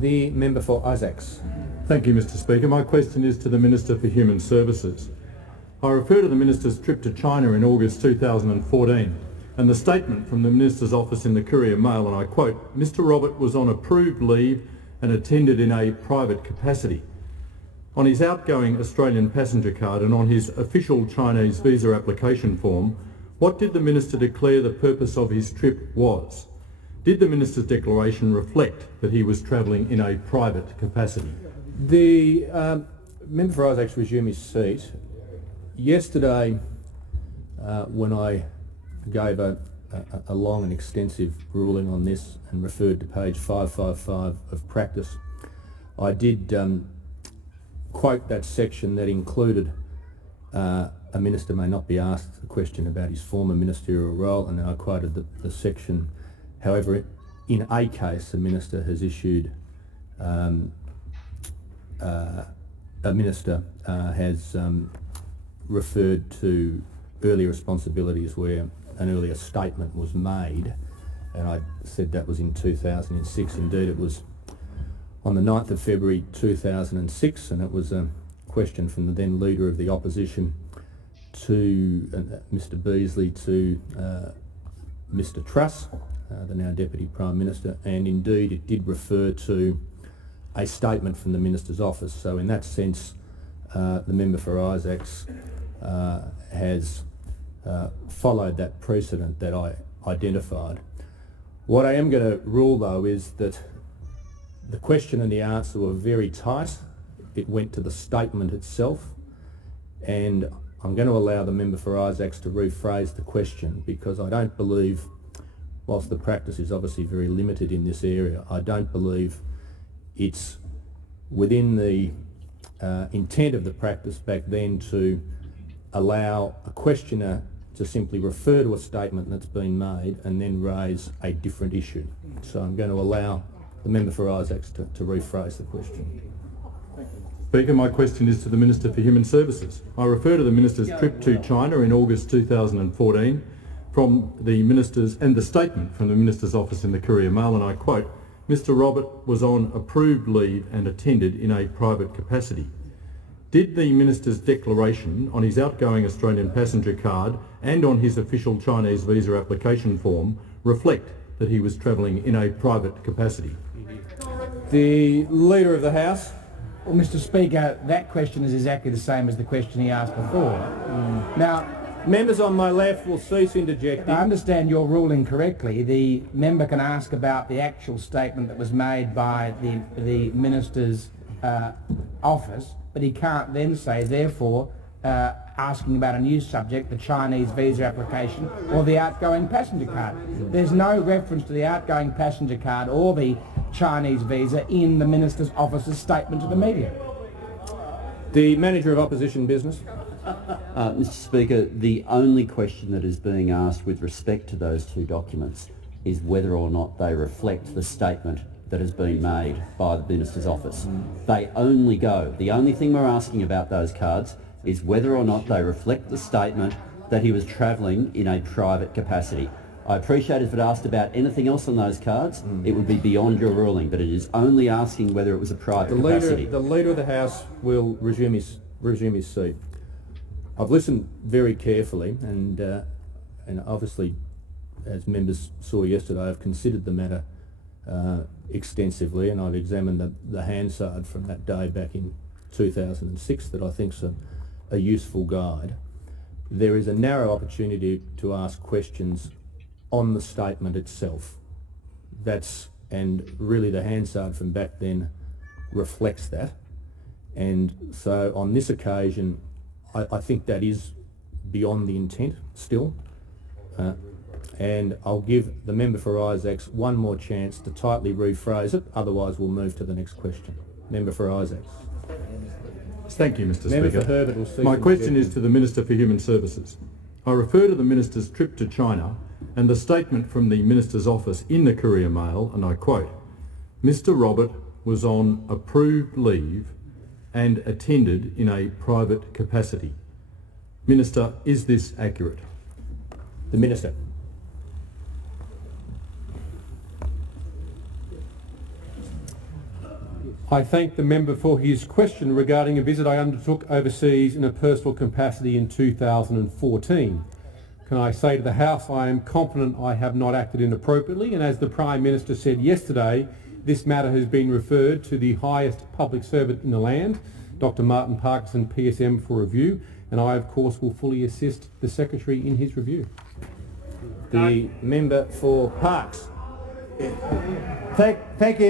The member for Isaacs. Thank you, Mr Speaker. My question is to the Minister for Human Services. I refer to the Minister's trip to China in August 2014 and the statement from the Minister's office in the Courier Mail, and I quote, "Mr Robert was on approved leave and attended in a private capacity." On his outgoing Australian passenger card and on his official Chinese visa application form, what did the Minister declare the purpose of his trip was? Did the Minister's declaration reflect that he was travelling in a private capacity? The member for Isaacs resume his seat. Yesterday, when I gave a long and extensive ruling on this and referred to page 555 of practice, I did quote that section that included a minister may not be asked a question about his former ministerial role, and then I quoted the section, however, in a case a minister has issued, has referred to earlier responsibilities where an earlier statement was made, and I said that was in 2006. Indeed, it was on the 9th of February 2006, and it was a question from the then Leader of the Opposition to Mr Beazley to Mr Truss, the now Deputy Prime Minister, and indeed it did refer to a statement from the Minister's office. So in that sense, the member for Isaacs has followed that precedent that I identified. What I am going to rule, though, is that the question and the answer were very tight. It went to the statement itself, and I'm going to allow the member for Isaacs to rephrase the question, because I don't believe, whilst the practice is obviously very limited in this area, I don't believe it's within the intent of the practice back then to allow a questioner to simply refer to a statement that's been made and then raise a different issue. So I'm going to allow the member for Isaacs to rephrase the question. Speaker, my question is to the Minister for Human Services. I refer to the Minister's trip to China in August 2014 from the Minister's and the statement from the Minister's office in the Courier Mail, and I quote, "Mr Robert was on approved leave and attended in a private capacity." Did the Minister's declaration on his outgoing Australian passenger card and on his official Chinese visa application form reflect that he was travelling in a private capacity? The Leader of the House. Well, Mr Speaker, that question is exactly the same as the question he asked before. Now, members on my left will cease interjecting. I understand your ruling correctly. The member can ask about the actual statement that was made by the Minister's office, but he can't then say, therefore, asking about a new subject, the Chinese visa application or the outgoing passenger card. There's no reference to the outgoing passenger card or the Chinese visa in the Minister's office's statement to the media. The Manager of Opposition Business. Mr Speaker, the only question that is being asked with respect to those two documents is whether or not they reflect the statement that has been made by the Minister's office. They only go. The only thing we're asking about those cards is whether or not they reflect the statement that he was travelling in a private capacity. I appreciate if it asked about anything else on those cards, it would be beyond your ruling, but it is only asking whether it was a private capacity. The Leader of the House will resume his seat. I've listened very carefully, and obviously, as members saw yesterday, I've considered the matter extensively, and I've examined the Hansard from that day back in 2006 that I think's a useful guide. There is a narrow opportunity to ask questions on the statement itself. And really the Hansard from back then reflects that. And so on this occasion, I think that is beyond the intent still. And I'll give the member for Isaacs one more chance to tightly rephrase it, otherwise we'll move to the next question. Member for Isaacs. Thank you, Mr Member Speaker. for Herbert will cease My question interjecting. is to the Minister for Human Services. I refer to the Minister's trip to China and the statement from the Minister's office in the Courier Mail, and I quote, "Mr Robert was on approved leave and attended in a private capacity." Minister, is this accurate? The Minister. I thank the member for his question regarding a visit I undertook overseas in a personal capacity in 2014. Can I say to the House, I am confident I have not acted inappropriately, and as the Prime Minister said yesterday, this matter has been referred to the highest public servant in the land, Dr. Martin Parkinson, PSM, for review, and I, of course, will fully assist the Secretary in his review. The member for Parks. Thank you.